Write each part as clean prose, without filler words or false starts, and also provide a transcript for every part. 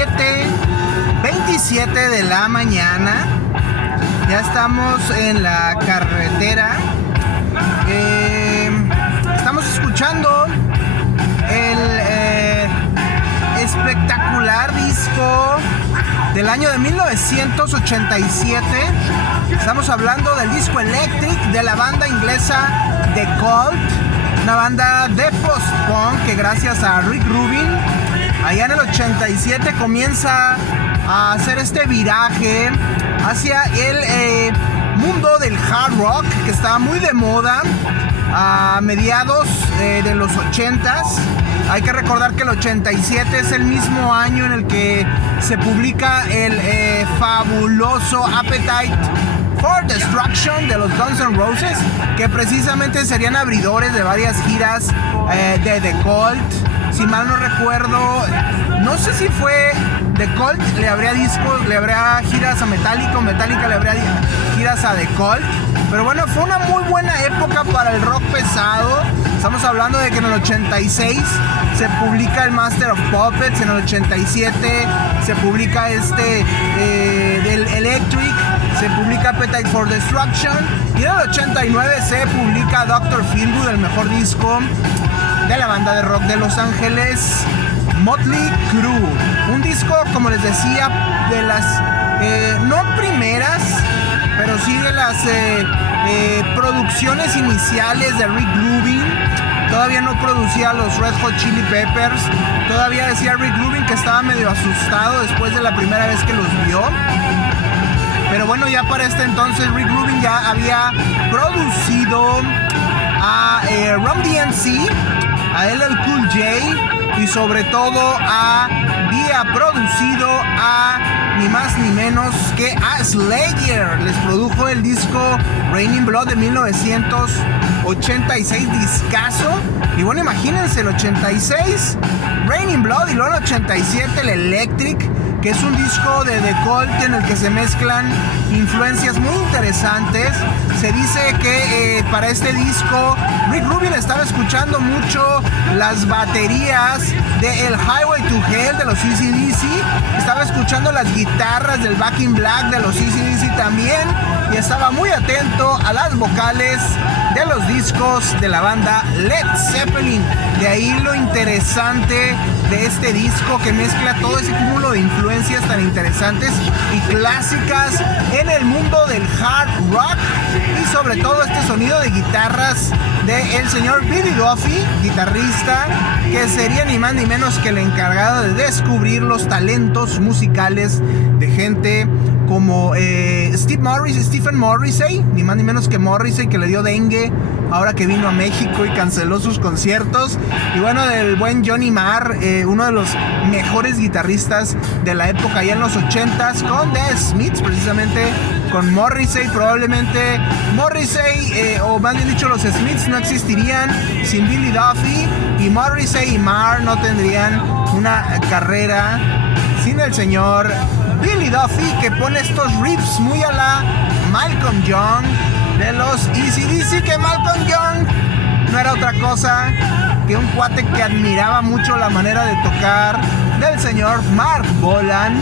7:27 de la mañana. Ya estamos en la carretera. Estamos escuchando el espectacular disco del año de 1987. Estamos hablando del disco Electric de la banda inglesa The Cult, una banda de post-punk que gracias a Rick Rubin allá en el 87 comienza a hacer este viraje hacia el mundo del hard rock, que estaba muy de moda a mediados de los 80s. Hay que recordar que el 87 es el mismo año en el que se publica el fabuloso Appetite for Destruction de los Guns N' Roses, que precisamente serían abridores de varias giras de The Cult. Si mal no recuerdo, no sé si fue The Cult, le habría giras a Metallica, o Metallica le habría giras a The Cult. Pero bueno, fue una muy buena época para el rock pesado. Estamos hablando de que en el 86 se publica el Master of Puppets, en el 87 se publica del Electric, se publica Appetite for Destruction, y en el 89 se publica Dr. Feelgood, el mejor disco de la banda de rock de Los Ángeles, Motley Crue. Un disco, como les decía, de las no primeras, pero sí de las producciones iniciales de Rick Rubin. Todavía no producía los Red Hot Chili Peppers. Todavía decía Rick Rubin que estaba medio asustado después de la primera vez que los vio. Pero bueno, ya para este entonces Rick Rubin ya había producido a Run DMC, a LL Cool J, y sobre todo había producido a ni más ni menos que a Slayer. Les produjo el disco Raining Blood de 1986, discazo. Y bueno, imagínense, el 86 Raining Blood, y luego el 87 el Electric, que es un disco de The Cult en el que se mezclan influencias muy interesantes. Se dice que para este disco Rick Rubin estaba escuchando mucho las baterías de El Highway to Hell de los AC/DC, estaba escuchando las guitarras del Back in Black de los AC/DC también, y estaba muy atento a las vocales de los discos de la banda Led Zeppelin. De ahí lo interesante de este disco, que mezcla todo ese cúmulo de influencias tan interesantes y clásicas en el mundo del hard rock, y sobre todo este sonido de guitarras del señor Billy Duffy, guitarrista, que sería ni más ni menos que el encargado de descubrir los talentos musicales de gente como Stephen Morrissey, ni más ni menos que Morrissey, que le dio dengue ahora que vino a México y canceló sus conciertos. Y bueno, del buen Johnny Marr, uno de los mejores guitarristas de la época ya en los 80s, con The Smiths, precisamente con Morrissey. Probablemente Morrissey, o más bien dicho, los Smiths no existirían sin Billy Duffy, y Morrissey y Marr no tendrían una carrera sin el señor Billy Duffy, que pone estos riffs muy a la Malcolm Young de los AC/DC, que Malcolm Young no era otra cosa que un cuate que admiraba mucho la manera de tocar del señor Mark Bolan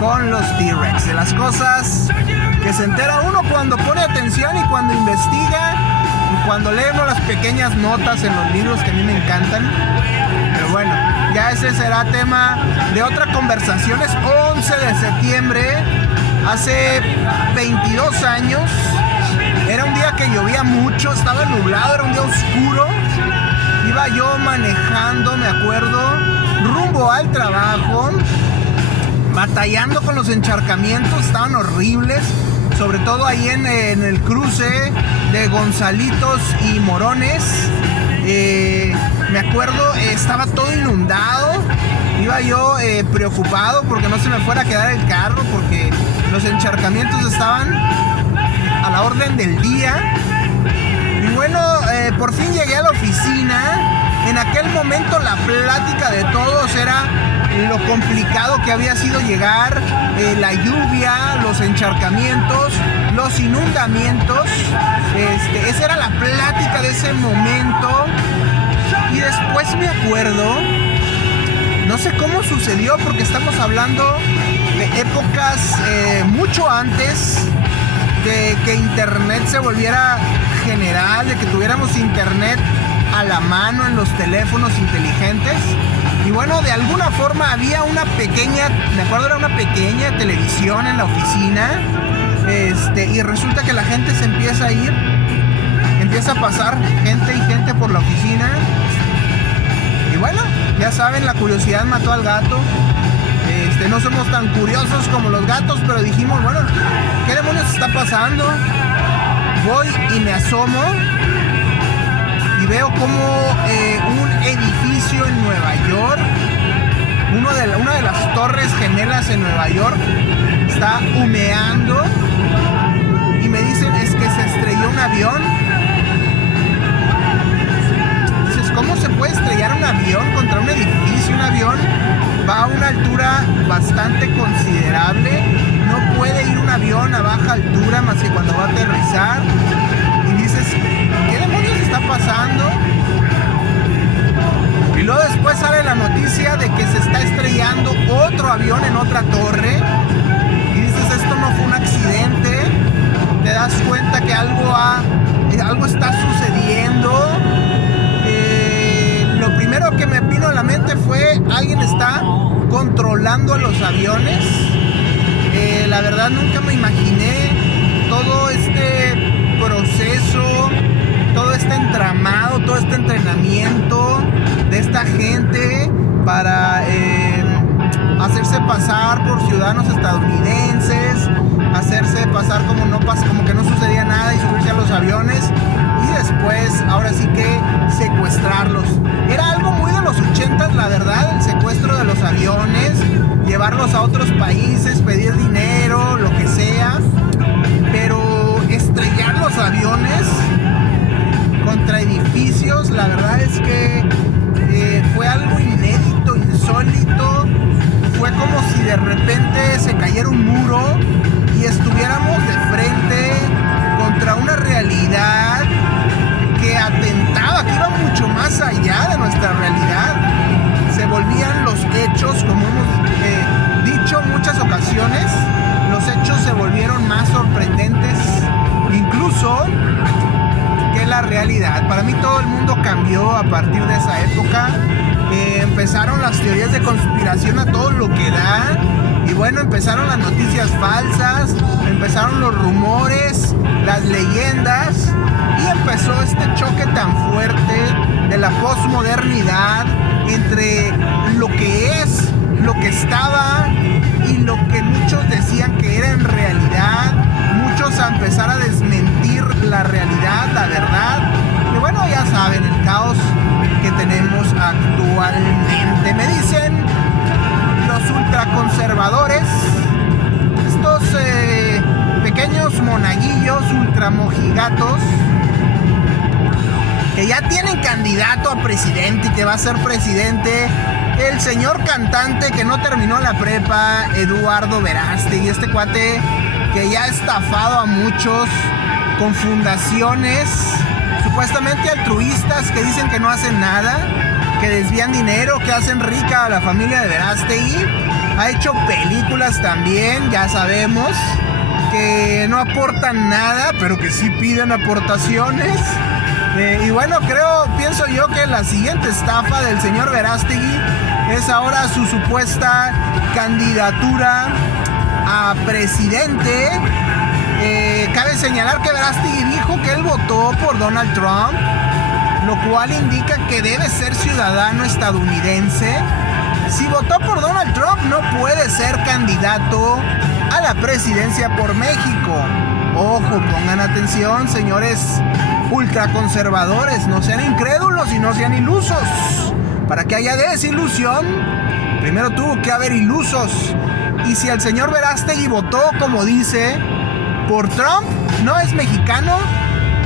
con los T-Rex. De las cosas que se entera uno cuando pone atención y cuando investiga y cuando lee uno las pequeñas notas en los libros, que a mí me encantan. Pero bueno, ya ese será tema de otra conversación. Es 11 de septiembre, hace 22 años. Era un día que llovía mucho, estaba nublado, era un día oscuro. Iba yo manejando, me acuerdo, rumbo al trabajo, batallando con los encharcamientos, estaban horribles. Sobre todo ahí en el cruce de Gonzalitos y Morones. Me acuerdo, estaba todo inundado. Iba yo preocupado porque no se me fuera a quedar el carro, porque los encharcamientos estaban a la orden del día. Y bueno, por fin llegué a la oficina. En aquel momento la plática de todos era lo complicado que había sido llegar, la lluvia, los encharcamientos, los inundamientos. Esa era la plática de ese momento. Y después me acuerdo No sé cómo sucedió, porque estamos hablando de épocas mucho antes de que internet se volviera general, de que tuviéramos internet a la mano en los teléfonos inteligentes. Y bueno, de alguna forma había una pequeña, me acuerdo, era una pequeña televisión en la oficina, y resulta que la gente se empieza a ir, empieza a pasar gente y gente por la oficina. Y bueno, ya saben, la curiosidad mató al gato. No somos tan curiosos como los gatos, pero dijimos, bueno, ¿qué demonios está pasando? Voy y me asomo y veo como un edificio en Nueva York, una de las torres gemelas en Nueva York, está humeando, y me dicen, es que se estrelló un avión. Dices, ¿cómo se puede estrellar un avión contra un edificio? Un avión va a una altura bastante considerable, no puede ir un avión a baja altura más que cuando va a aterrizar. Y dices, ¿qué demonios está pasando? Y luego después sale la noticia de que se está estrellando otro avión en otra torre. Y dices, esto no fue un accidente. Te das cuenta que algo está sucediendo. Lo primero que me vino a la mente fue, alguien está controlando a los aviones. La verdad nunca me imaginé todo este proceso, todo este entramado, todo este entrenamiento de esta gente para hacerse pasar por ciudadanos estadounidenses, hacerse pasar como que no sucedía nada y subirse a los aviones, y después, ahora sí que secuestrarlos. Era algo muy de los 80s, la verdad, el secuestro de los aviones, llevarlos a otros países, pedir dinero, lo que sea, pero estrellar los aviones contra edificios, la verdad es que fue algo inédito, insólito. Fue como si de repente se cayera un muro y estuviéramos de frente contra una realidad que atentaba, que iba mucho más allá de nuestra realidad. Se volvían los hechos, como hemos dicho en muchas ocasiones, los hechos se volvieron más sorprendentes incluso que la realidad. Para mí todo el mundo cambió a partir de esa época. Empezaron las teorías de conspiración a todo lo que da, y bueno, empezaron las noticias falsas, empezaron los rumores, las leyendas, y empezó este choque tan fuerte de la posmodernidad entre lo que es, lo que estaba y lo que muchos decían que era en realidad. Muchos a empezar a desmentir la realidad, la verdad. Y bueno, ya saben, el caos que tenemos actualmente. Me dicen los ultraconservadores, estos pequeños monaguillos ultramojigatos, que ya tienen candidato a presidente y que va a ser presidente el señor cantante que no terminó la prepa, Eduardo Verástegui, este cuate que ya ha estafado a muchos con fundaciones supuestamente altruistas que dicen que no hacen nada, que desvían dinero, que hacen rica a la familia de Verástegui. Ha hecho películas también, ya sabemos, que no aportan nada, pero que sí piden aportaciones. Y bueno, pienso yo que la siguiente estafa del señor Verástegui es ahora su supuesta candidatura a presidente. Cabe señalar que Verástegui dijo que él votó por Donald Trump, lo cual indica que debe ser ciudadano estadounidense. Si votó por Donald Trump, no puede ser candidato a la presidencia por México. Ojo, pongan atención, señores ultraconservadores, no sean incrédulos y no sean ilusos. Para que haya desilusión, primero tuvo que haber ilusos. Y si el señor Verástegui votó, como dice, por Trump, no es mexicano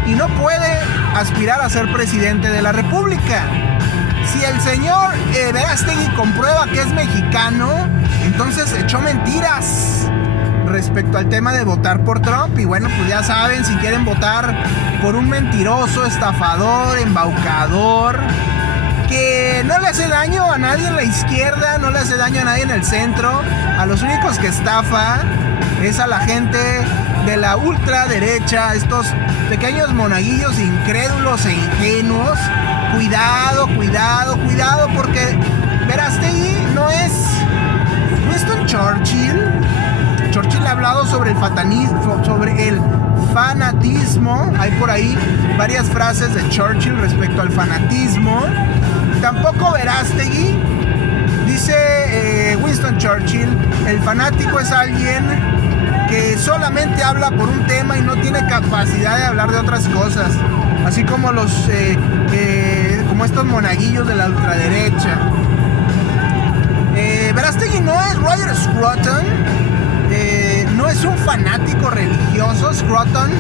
y no puede aspirar a ser presidente de la República. Si el señor Verástegui comprueba que es mexicano, entonces echó mentiras respecto al tema de votar por Trump. Y bueno, pues ya saben, si quieren votar por un mentiroso, estafador, embaucador, que no le hace daño a nadie en la izquierda, no le hace daño a nadie en el centro. A los únicos que estafa es a la gente de la ultraderecha, estos pequeños monaguillos incrédulos e ingenuos. Cuidado, cuidado, cuidado, porque Verástegui no es Winston Churchill. Churchill ha hablado sobre el fanatismo. Hay por ahí varias frases de Churchill respecto al fanatismo. Tampoco Verástegui. Dice Winston Churchill, el fanático es alguien que solamente habla por un tema y no tiene capacidad de hablar de otras cosas. Así como como estos monaguillos de la ultraderecha. Verástegui no es Roger Scruton, no es un fanático religioso. Scruton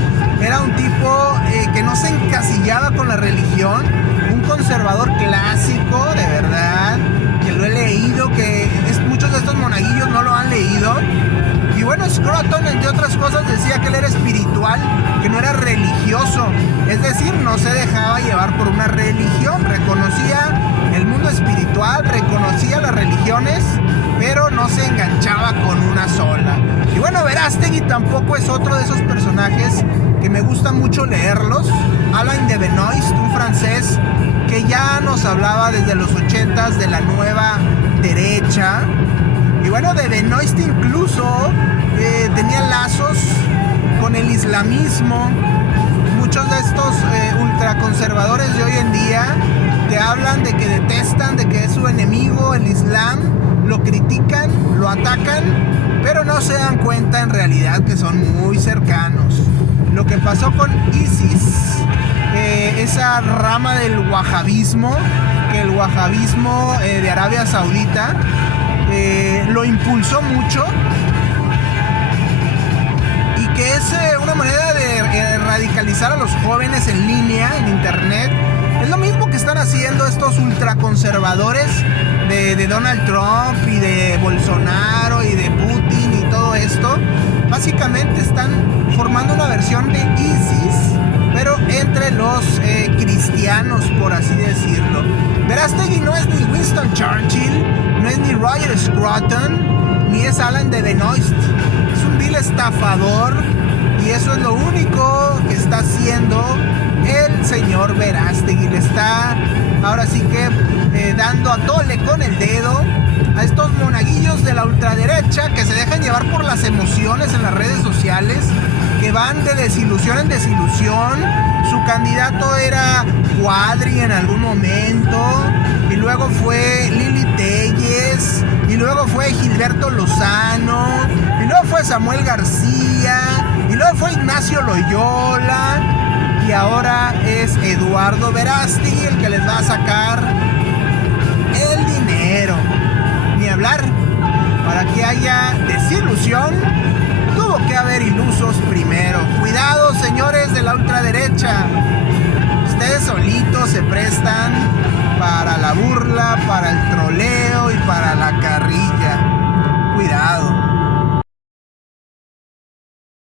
era un tipo que no se encasillaba con la religión, un conservador clásico, de verdad, que lo he leído, muchos de estos monaguillos no lo han leído. Y bueno, Scruton, entre otras cosas, decía que él era espiritual, que no era religioso. Es decir, no se dejaba llevar por una religión. Reconocía el mundo espiritual, reconocía las religiones, pero no se enganchaba con una sola. Y bueno, Verástegui tampoco es otro de esos personajes que me gusta mucho leerlos. Alain de Benoist, un francés que ya nos hablaba desde los 80s de la nueva derecha. Y bueno, de Benoist incluso tenía lazos con el islamismo. Muchos de estos ultraconservadores de hoy en día te hablan de que detestan, de que es su enemigo el Islam, lo critican, lo atacan, pero no se dan cuenta en realidad que son muy cercanos. Lo que pasó con ISIS, esa rama del wahabismo, que el wahabismo de Arabia Saudita lo impulsó mucho, y que es una manera de radicalizar a los jóvenes en línea, en internet. Es lo mismo que están haciendo estos ultraconservadores de Donald Trump y de Bolsonaro y de Putin y todo esto. Básicamente están formando una versión de ISIS, pero entre los cristianos, por así decirlo. Verástegui no es ni Winston Churchill, no es ni Roger Scruton, ni es Alain de Benoist. Es un vil estafador, y eso es lo único que está haciendo el señor Verástegui. Le está ahora sí que dando a tole con el dedo a estos monaguillos de la ultraderecha que se dejan llevar por las emociones en las redes sociales, que van de desilusión en desilusión. Su candidato era Cuadri en algún momento, y luego fue Lili Telles, y luego fue Gilberto Lozano, y luego fue Samuel García, y luego fue Ignacio Loyola, y ahora es Eduardo Verástegui el que les va a sacar el dinero. Ni hablar, para que haya desilusión tuvo que haber ilusos primero. Cuidado, señores de la ultraderecha, ustedes solitos se prestan para la burla, para el troleo y para la carrilla.